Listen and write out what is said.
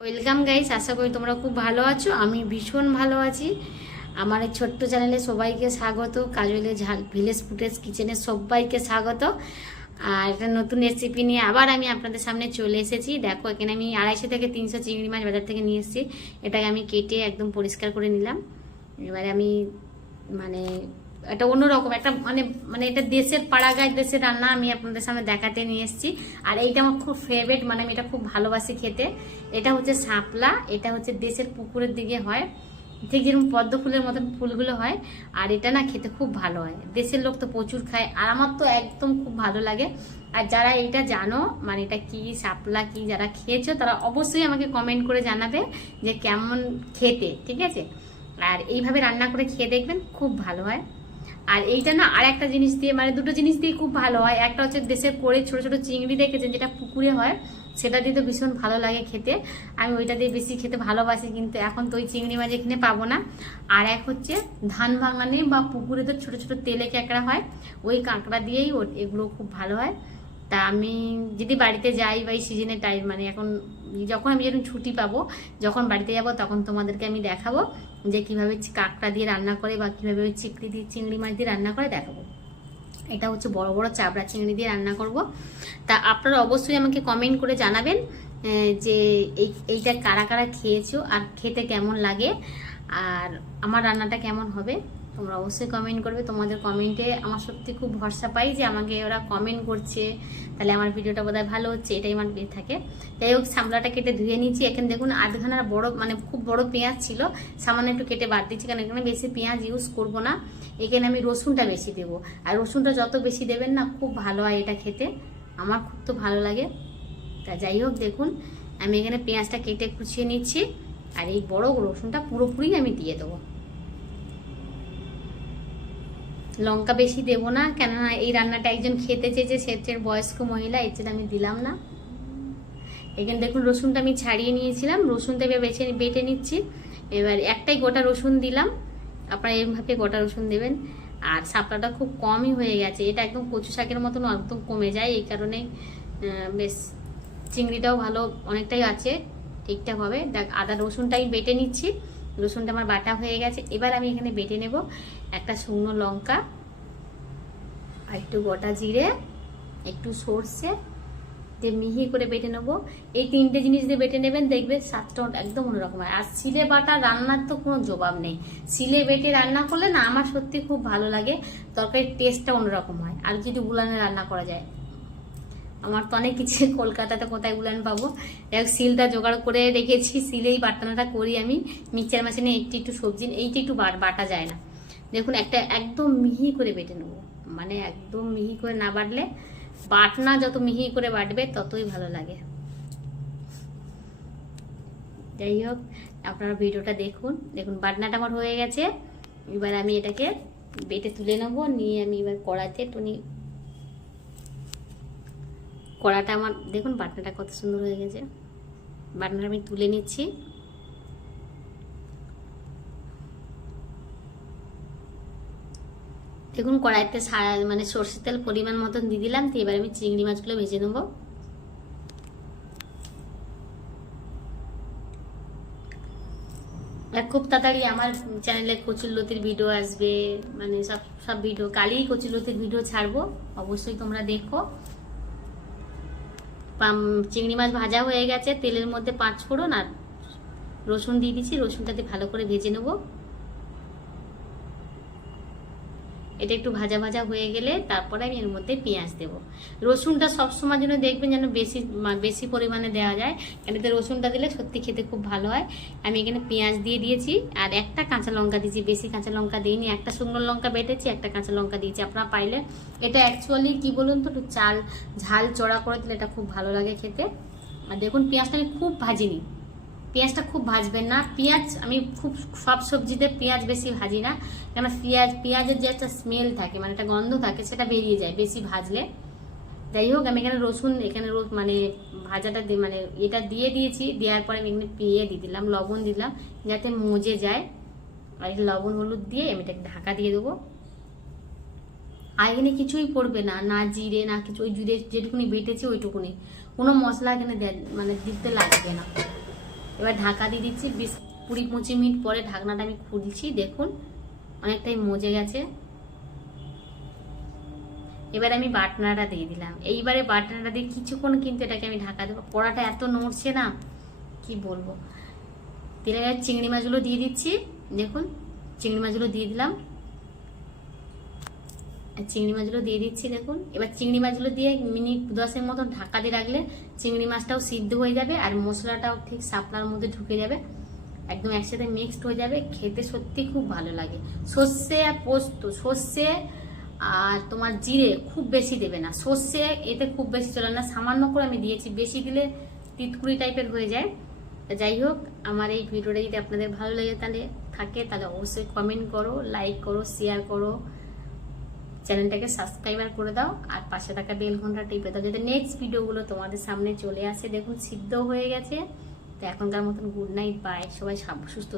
Welcome guys, আশা করি তোমরা খুব ভালো আছো। আমি ভীষণ ভালো আছি। আমার এই ছোট্ট চ্যানেলে সবাইকে স্বাগত। কাজলে ঝাল ভিলেজ ফুটেজ কিচেনে সবাইকে স্বাগত। আর একটা নতুন রেসিপি নিয়ে আবার আমি আপনাদের সামনে চলে এসেছি। দেখো, এখানে আমি 250 থেকে 300 চিংড়ি মাছ বাজার থেকে নিয়ে এসেছি। এটাকে আমি কেটে একদম পরিষ্কার করে নিলাম। এবারে আমি মানে এটা অন্যরকম একটা মানে মানে এটা দেশের পাড়া গাছ দেশের রান্না আমি আপনাদের সামনে দেখাতে নিয়ে এসেছি। আর এইটা আমার খুব ফেভারিট, মানে আমি এটা খুব ভালোবাসি খেতে। এটা হচ্ছে শাপলা। এটা হচ্ছে দেশের পুকুরের দিকে হয়, ঠিক যেরকম পদ্ম ফুলের মতন ফুলগুলো হয়। আর এটা না খেতে খুব ভালো হয়, দেশের লোক তো প্রচুর খায়, আর আমার তো একদম খুব ভালো লাগে। আর যারা এটা জানো মানে এটা কি শাপলা কি, যারা খেয়েছো তারা অবশ্যই আমাকে কমেন্ট করে জানাবে যে কেমন খেতে, ঠিক আছে? আর এইভাবে রান্না করে খেয়ে দেখবেন, খুব ভালো হয়। আর এইটা না আর একটা জিনিস দিয়ে, মানে দুটো জিনিস দিয়ে খুব ভালো হয়। একটা হচ্ছে দেশের করে ছোট ছোট চিংড়ি দেখেছেন, যেটা পুকুরে হয়, সেটা দিয়ে তো ভীষণ ভালো লাগে খেতে। আমি ওইটা দিয়ে বেশি খেতে ভালোবাসি, কিন্তু এখন তো ওই চিংড়ি মাছ এখানে পাবো না। আর এক হচ্ছে ধান ভাঙানে বা পুকুরে তো ছোট ছোট তেলে কাঁকড়া হয়, ওই কাঁকড়া দিয়েই এগুলো খুব ভালো হয়। তা আমি যদি বাড়িতে যাই বা এই সিজনে টাইম মানে এখন যখন আমি যখন ছুটি পাবো, যখন বাড়িতে যাব তখন তোমাদেরকে আমি দেখাবো যে কিভাবে কাঁকড়া দিয়ে রান্না করে বা কিভাবে ওই চিংড়ি দিয়ে চিংড়ি মাছ দিয়ে রান্না করে দেখাবো। এটা হচ্ছে বড় বড় চাবড়া চিংড়ি দিয়ে রান্না করব। তা আপনারা অবশ্যই আমাকে কমেন্ট করে জানাবেন যে এইটা কারা কারা খেয়েছো আর খেতে কেমন লাগে, আর আমার রান্নাটা কেমন হবে। তোমরা অবশ্যই কমেন্ট করবে। তোমাদের কমেন্টে আমার সত্যি খুব ভরসা পাই যে আমাকে ওরা কমেন্ট করছে, তাহলে আমার ভিডিওটা বোধহয় ভালো হচ্ছে, এটাই আমার থাকে। যাই হোক, সামলাটা কেটে ধুয়ে নিচ্ছি। এখানে দেখুন আধখানার বড় মানে খুব বড় পেঁয়াজ ছিল, সামান্য একটু কেটে বাদ দিচ্ছি, কারণ এখানে বেশি পেঁয়াজ ইউজ করব না। এখানে আমি রসুনটা বেশি দেবো, আর রসুনটা যত বেশি দেবেন না খুব ভালো হয় এটা খেতে, আমার খুব তো ভালো লাগে। তা যাই হোক, দেখুন আমি এখানে পেঁয়াজটা কেটে কুচিয়ে নিচ্ছি, আর এই বড় রসুনটা পুরোপুরি আমি দিয়ে দেবো। লঙ্কা বেশি দেবো না, কেননা এই রান্নাটা একজন খেতে চেয়েছে, সেটের বয়স্ক মহিলা, এর জন্য আমি দিলাম না। এখানে দেখুন রসুনটা আমি ছাড়িয়ে নিয়েছিলাম, রসুনটা এবার বেটে নিচ্ছি। এবার একটাই গোটা রসুন দিলাম, আপনারা এইভাবে গোটা রসুন দেবেন। আর শাপলাটা খুব কমই হয়ে গেছে, এটা একদম কচু শাকের মতন একদম কমে যায়, এই কারণে বেশ চিংড়িটাও ভালো অনেকটাই আছে, ঠিকঠাক হবে। দেখ, আদা রসুনটা আমি বেটে নিচ্ছি, রসুনটা আমার বাটা হয়ে গেছে। এবার আমি এখানে বেটে নেব একটা শুকনো লঙ্কা, আর একটু গোটা জিরে, একটু সর্ষে দিয়ে মিহি করে বেটে নেবো। এই তিনটে জিনিস দিয়ে বেটে নেবেন, দেখবে স্বাদটা একদম অন্যরকম হয়। আর সিলে বাটা রান্নার তো কোনো জবাব নেই, সিলে বেটে রান্না করলে না আমার সত্যি খুব ভালো লাগে, তরকারির টেস্টটা অন্যরকম হয়। আর যদি উলানে রান্না করা যায়, আমার তো অনেক কিছু, কলকাতাতে কোথায় উলান পাবো, সিলটা জোগাড় করে রেখেছি, সিলেই বাটনাটা করি আমি। মিক্সচার মেশিনে একটু একটু সবজি এইটা একটু বাটা যায় না। দেখুন একটা একদম মিহি করে বেটে নেবো, মানে একদম মিহি করে না বাটলে, বাটনা যত মিহি করে বাটবে ততই ভালো লাগে। যাই হোক, আপনারা ভিডিওটা দেখুন। দেখুন বাটনাটা আমার হয়ে গেছে। এবার আমি এটাকে বেটে তুলে নেবো, নিয়ে আমি এবার কড়াতে টুনি, কড়াটা আমার দেখুন বাটনাটা কত সুন্দর হয়ে গেছে। বাটনাটা আমি তুলে নিচ্ছি। দেখুন কড়াইতে মানে সর্ষের তেল পরিমাণ মতন দিয়ে দিলাম। তো এবার আমি চিংড়ি মাছগুলো ভেজে নেবো। খুব তাড়াতাড়ি আমার চ্যানেলে কচুরলতির ভিডিও আসবে, মানে সব ভিডিও কালই কচুরলতির ভিডিও ছাড়বো, অবশ্যই তোমরা দেখো। চিংড়ি মাছ ভাজা হয়ে গেছে, তেলের মধ্যে 5 ফোড়ন আর রসুন দিয়ে দিচ্ছি, রসুনটাতে ভালো করে ভেজে নেবো। এটা একটু ভাজা ভাজা হয়ে গেলে তারপরে আমি এর মধ্যে পেঁয়াজ দেবো। রসুনটা সবসময় যেন দেখবেন যেন বেশি পরিমাণে দেওয়া যায়, কেন এতে রসুনটা দিলে সত্যি খেতে খুব ভালো হয়। আমি এখানে পেঁয়াজ দিয়ে দিয়েছি, আর একটা কাঁচা লঙ্কা দিয়েছি, বেশি কাঁচা লঙ্কা দিইনি, একটা শুকনো লঙ্কা বেটেছি, একটা কাঁচা লঙ্কা দিয়েছি। আপনারা পাইলে এটা অ্যাকচুয়ালি কি বলুন তো, একটু ঝাল চড়া করে দিলে এটা খুব ভালো লাগে খেতে। আর দেখুন পেঁয়াজটা আমি খুব ভাজিনি, পেঁয়াজটা খুব ভাজবেন না। পেঁয়াজ আমি খুব সব সবজিতে পেঁয়াজ বেশি ভাজি না, কেন পেঁয়াজের যে একটা স্মেল থাকে, মানে একটা গন্ধ থাকে, সেটা বেরিয়ে যায় বেশি ভাজলে। যাই হোক, আমি এখানে রসুন মানে ভাজাটা মানে এটা দিয়ে দিয়েছি, দেওয়ার পরে আমি এখানে দিয়ে দিলাম লবণ দিলাম, যাতে মজে যায়। আর লবণ হলুদ দিয়ে আমি এটাকে ঢাকা দিয়ে দেবো। আর এখানে কিছুই পড়বে না, না জিরে না কিছু, ওই জিরে যেটুকুনি বেটেছি ওইটুকুনি, কোনো মশলা এখানে মানে দিতে লাগবে না। এবার ঢাকা দিয়ে দিচ্ছি 20-25 মিনিট পরে ঢাকনাটা আমি খুলছি, দেখুন অনেকটাই মজে গেছে। এবার আমি বাটনাটা দিয়ে দিলাম। এইবারে বাটনাটা দিয়ে কিছুক্ষণ কিন্তু এটাকে আমি ঢাকা দেবো। কড়াটা এত নড়ছে না কি বলবো। তেলের গায়ে চিংড়ি মাছগুলো দিয়ে দিচ্ছি, দেখুন চিংড়ি মাছগুলো দিয়ে দিলাম, চিংড়ি মাছগুলো দিয়ে দিচ্ছি দেখুন। এবার চিংড়ি মাছগুলো দিয়ে মিনিট 10 মতো ঢাকা দিয়ে রাখলে চিংড়ি মাছটাও সিদ্ধ হয়ে যাবে আর মশলাটাও ঠিক শাপলার মধ্যে ঢুকে যাবে, একদম একসাথে মিক্সড হয়ে যাবে। খেতে সত্যি খুব ভালো লাগে। সর্ষে আর পোস্ত, সর্ষে আর তোমার জিরে খুব বেশি দেবে না, সর্ষে এতে খুব বেশি চলে না, সামান্য করে আমি দিয়েছি, বেশি দিলে তিতকুড়ি টাইপের হয়ে যায়। যাই হোক, আমার এই ভিডিওটা যদি আপনাদের ভালো লাগে তাহলে অবশ্যই কমেন্ট করো, লাইক করো, শেয়ার করো, চ্যানেলটাকে সাবস্ক্রাইবার করে দাও আর পাশে থাকা বেল ঘন্টা টিপে দাও যাতে নেক্সট ভিডিওগুলো তোমাদের সামনে চলে আসে। দেখুন সিদ্ধ হয়ে গেছে। তো এখনকার মতন গুড নাইট, বাই, সবাই সুস্থ।